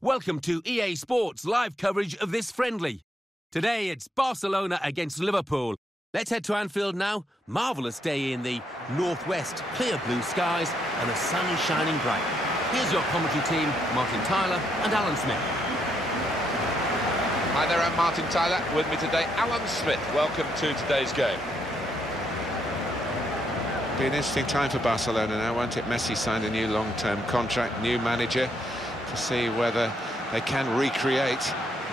Welcome to EA Sports live coverage of this friendly. Today it's Barcelona against Liverpool. Let's head to Anfield now. Marvellous day in the northwest, clear blue skies and the sun is shining bright. Here's your commentary team, Martin Tyler and Alan Smith. Hi there, I'm Martin Tyler. With me today, Alan Smith. Welcome to today's game. Be an interesting time for Barcelona now, won't it? Messi signed a new long-term contract, new manager, to see whether they can recreate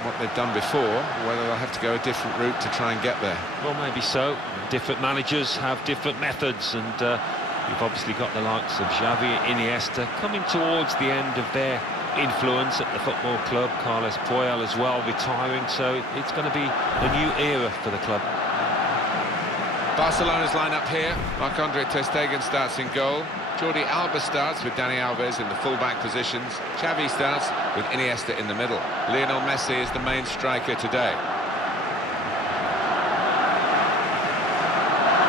what they've done before, or whether they'll have to go a different route to try and get there. Well, maybe so. Different managers have different methods, and you've obviously got the likes of Xavi and Iniesta coming towards the end of their influence at the football club. Carles Puyol as well retiring, so it's going to be a new era for the club. Barcelona's line-up here. Marc-Andre ter Stegen starts in goal. Jordi Alba starts with Dani Alves in the full-back positions. Xavi starts with Iniesta in the middle. Lionel Messi is the main striker today.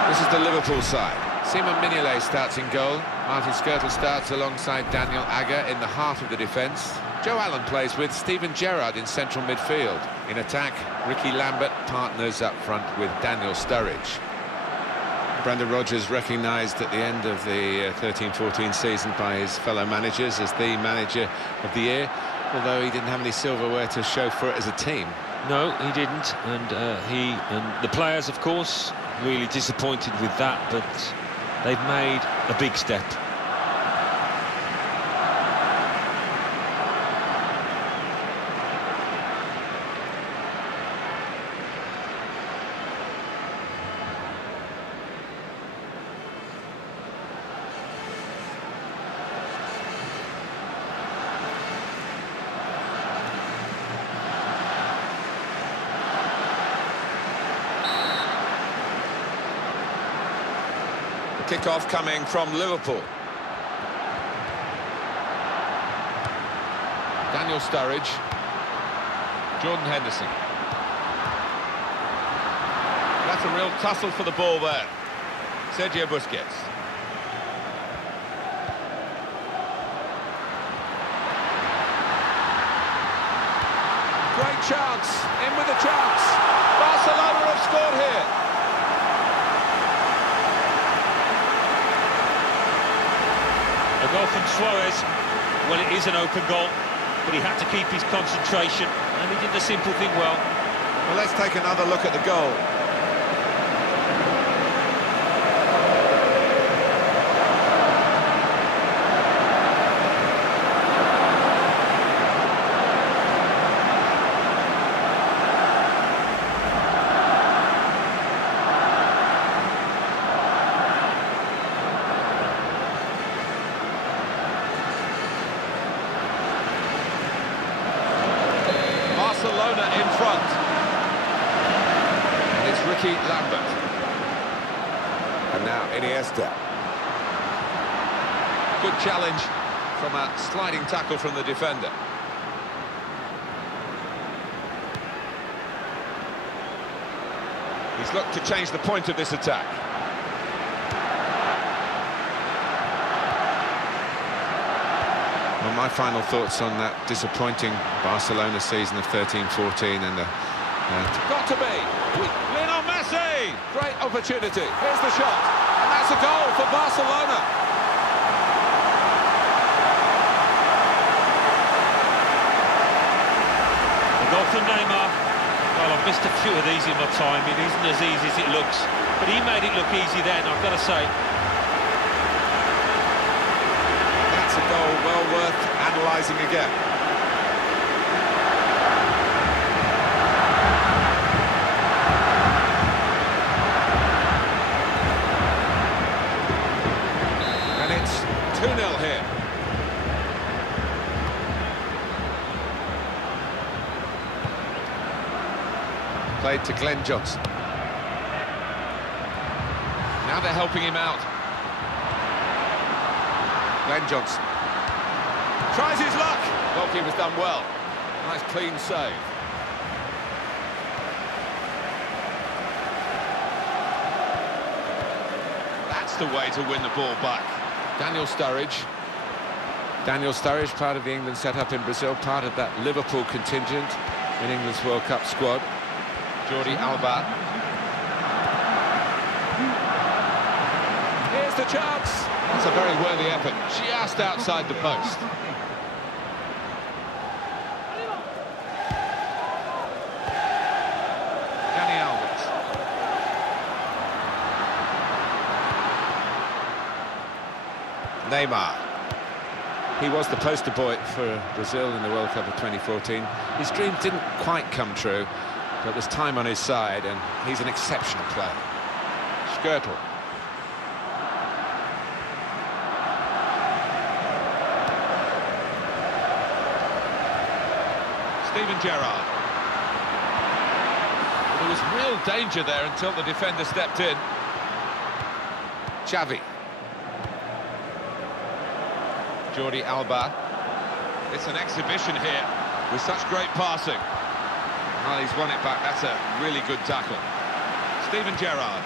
This is the Liverpool side. Simon Mignolet starts in goal. Martin Skrtel starts alongside Daniel Agger in the heart of the defence. Joe Allen plays with Steven Gerrard in central midfield. In attack, Ricky Lambert partners up front with Daniel Sturridge. Brendan Rodgers recognised at the end of the 13-14 season by his fellow managers as the manager of the year, although he didn't have any silverware to show for it as a team. No, he didn't, and he and the players, of course, really disappointed with that, but they've made a big step. Kick-off coming from Liverpool. Daniel Sturridge. Jordan Henderson. That's a real tussle for the ball there. Sergio Busquets. Great chance. In with the chance. Barcelona have scored here. A goal from Suarez. Well, it is an open goal, but he had to keep his concentration, and he did the simple thing well. Well, let's take another look at the goal. Barcelona in front. And it's Ricky Lambert. And now Iniesta. Good challenge from a sliding tackle from the defender. He's looked to change the point of this attack. Well, my final thoughts on that disappointing Barcelona season of 13-14 and Got to be. Lionel Messi! Great opportunity. Here's the shot. And that's a goal for Barcelona. A goal from Neymar. Well, I've missed a few of these in my time. It isn't as easy as it looks. But he made it look easy then, I've got to say. That's a goal well worth analysing again. And it's 2-0 here. played to Glenn Johnson. Now they're helping him out. Glenn Johnson tries his luck. Goalkeeper's done well. Nice clean save. That's the way to win the ball back. Daniel Sturridge. Daniel Sturridge, part of the England setup in Brazil, part of that Liverpool contingent in England's World Cup squad. Jordi Alba. Here's the chance. That's a very worthy effort, just outside the post. Dani Alves. Neymar. He was the poster boy for Brazil in the World Cup of 2014. His dreams didn't quite come true, but there's time on his side, and he's an exceptional player. Skrtel. Steven Gerrard. There was real danger there until the defender stepped in. Xavi. Jordi Alba. It's an exhibition here with such great passing. Well, he's won it back. That's a really good tackle. Steven Gerrard.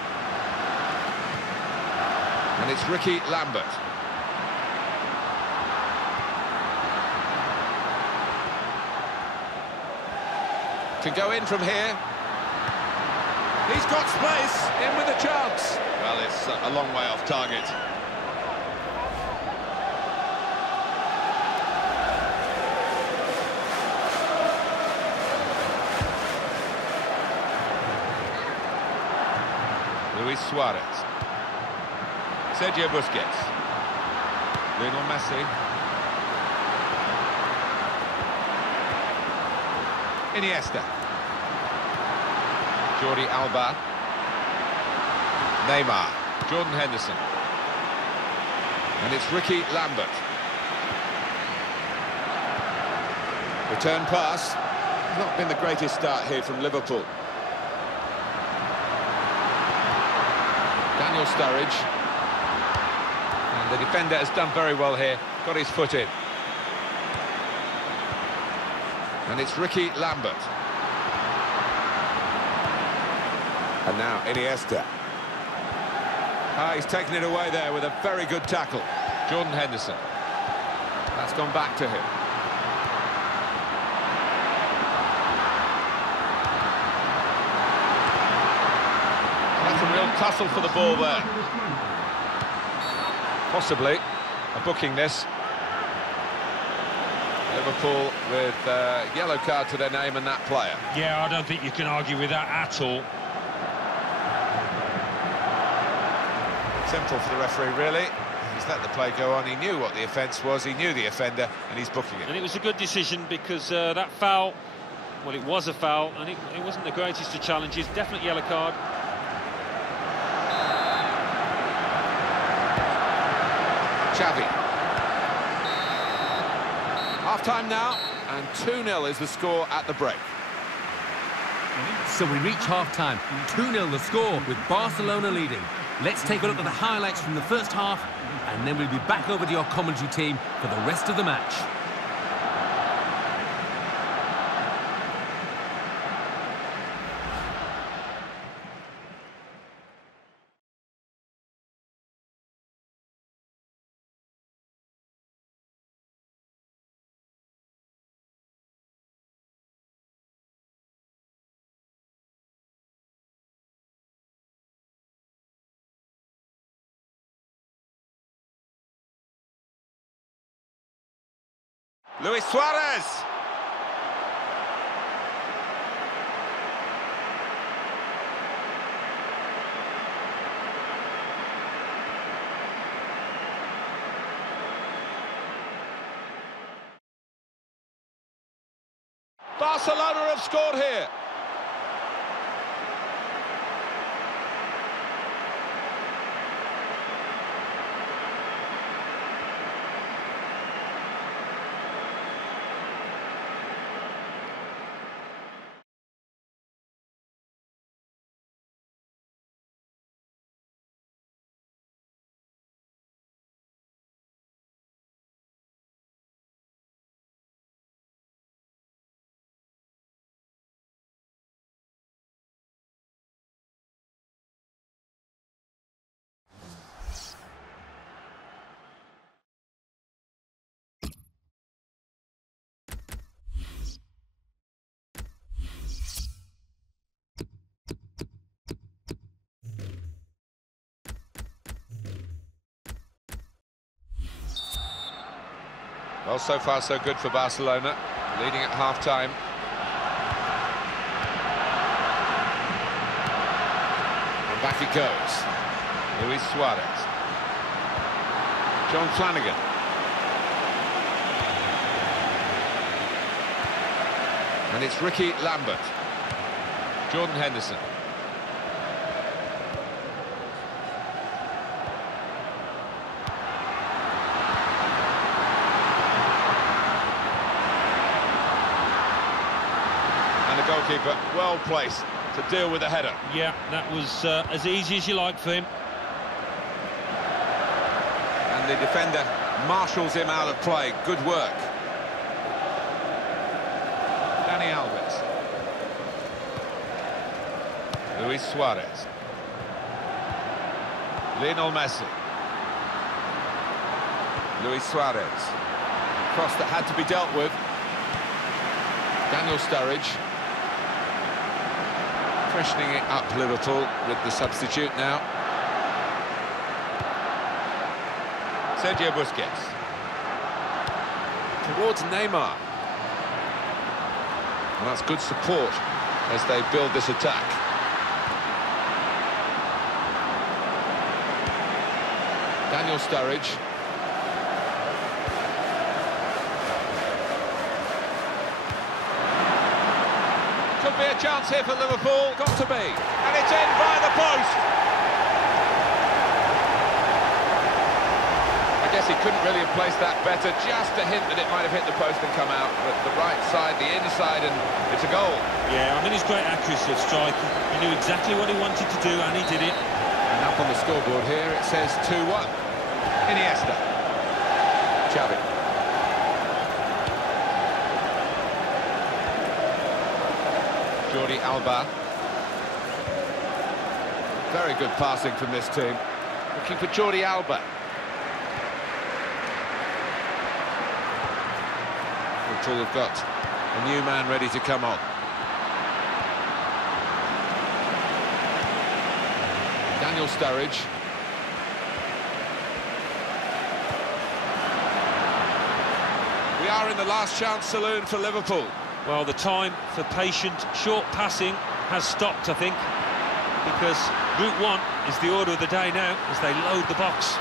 And it's Ricky Lambert. Can go in from here. He's got space, in with a chance. Well, it's a long way off target. Luis Suarez. Sergio Busquets. Lionel Messi. Iniesta. Jordi Alba. Neymar. Jordan Henderson. And it's Ricky Lambert. Return pass. Not been the greatest start here from Liverpool. Daniel Sturridge. And the defender has done very well here. Got his foot in. And it's Ricky Lambert. And now Iniesta. He's taken it away there with a very good tackle. Jordan Henderson. That's gone back to him. That's a real tussle for the ball there. Possibly a booking this. Liverpool with a yellow card to their name and that player. Yeah, I don't think you can argue with that at all. Simple for the referee, really. He's let the play go on. He knew what the offence was, he knew the offender, and he's booking it. And it was a good decision because that foul, well, it was a foul, and it wasn't the greatest of challenges. Definite yellow card. Xavi. Half-time now, and 2-0 is the score at the break. So we reach half-time, 2-0 the score with Barcelona leading. Let's take a look at the highlights from the first half, and then we'll be back over to your commentary team for the rest of the match. Luis Suarez! Barcelona have scored here. Well, so far so good for Barcelona, leading at half-time. And back it goes. Luis Suarez. John Flanagan. And it's Ricky Lambert. Jordan Henderson. And the goalkeeper well placed to deal with the header. Yeah, that was as easy as you like for him. And the defender marshals him out of play. Good work. Dani Alves. Luis Suarez. Lionel Messi. Luis Suarez. Cross that had to be dealt with. Daniel Sturridge. Freshening it up, Liverpool, with the substitute now. Sergio Busquets. Towards Neymar. And that's good support as they build this attack. Daniel Sturridge. Could be a chance here for Liverpool. Got to be. And it's in by the post. I guess he couldn't really have placed that better. Just a hint that it might have hit the post and come out. But the right side, the inside, and it's a goal. Yeah, I mean, his great accuracy of striking. He knew exactly what he wanted to do, and he did it. And up on the scoreboard here, it says 2-1. Iniesta. Xavi. Jordi Alba. Very good passing from this team. Looking for Jordi Alba. Liverpool have got a new man ready to come on. Daniel Sturridge. We are in the last chance saloon for Liverpool. Well, the time for patient, short passing has stopped, I think, because route one is the order of the day now as they load the box.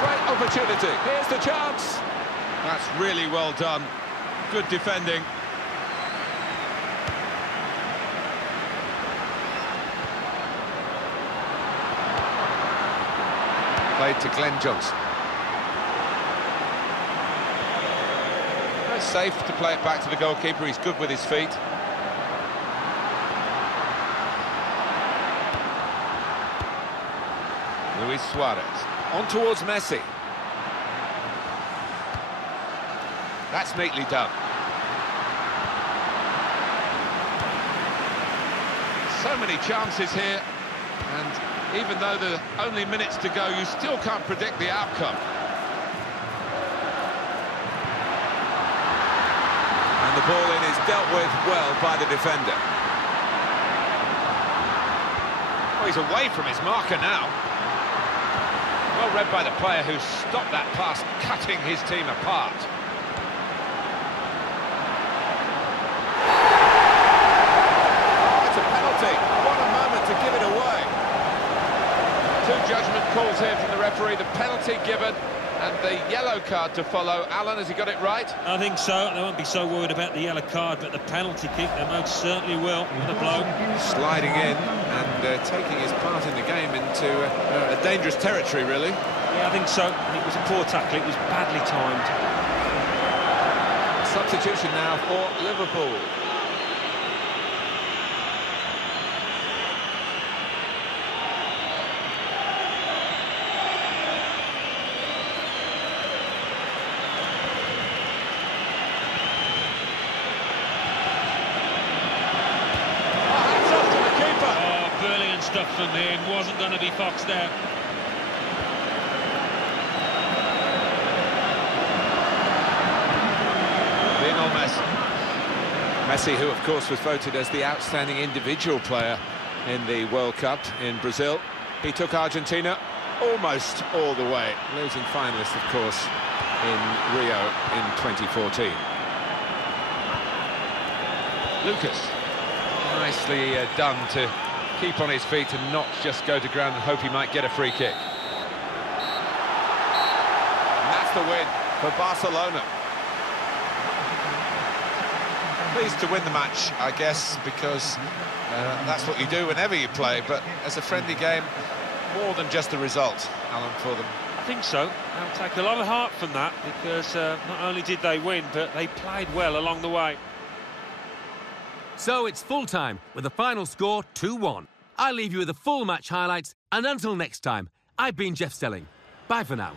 Great opportunity. Here's the chance. That's really well done. Good defending. Played to Glenn Johnson. Very safe to play it back to the goalkeeper. He's good with his feet. Luis Suarez. On towards Messi. That's neatly done. So many chances here, and even though there are only minutes to go, you still can't predict the outcome. And the ball in is dealt with well by the defender. Oh, he's away from his marker now. Well read by the player who stopped that pass, cutting his team apart. Oh, it's a penalty. What a moment to give it away. Two judgment calls here from the referee. The penalty given and the yellow card to follow. Alan, has he got it right? I think so. They won't be so worried about the yellow card, but the penalty kick, they most certainly will. What a blow. Sliding in and taking his part in the game into a dangerous territory, really. Yeah, I think so. And it was a poor tackle. It was badly timed. Substitution now for Liverpool. Stuff from him, wasn't going to be foxed out. Lionel Messi. Messi, who of course was voted as the outstanding individual player in the World Cup in Brazil. He took Argentina almost all the way. Losing finalist, of course, in Rio in 2014. Lucas. Nicely done to keep on his feet and not just go to ground and hope he might get a free kick. And that's the win for Barcelona. Pleased to win the match, I guess, because that's what you do whenever you play, but as a friendly game, more than just a result, Alan, for them. I think so. They'll take a lot of heart from that, because not only did they win, but they played well along the way. So it's full-time, with the final score 2-1. I leave you with the full match highlights, and until next time, I've been Jeff Stelling. Bye for now.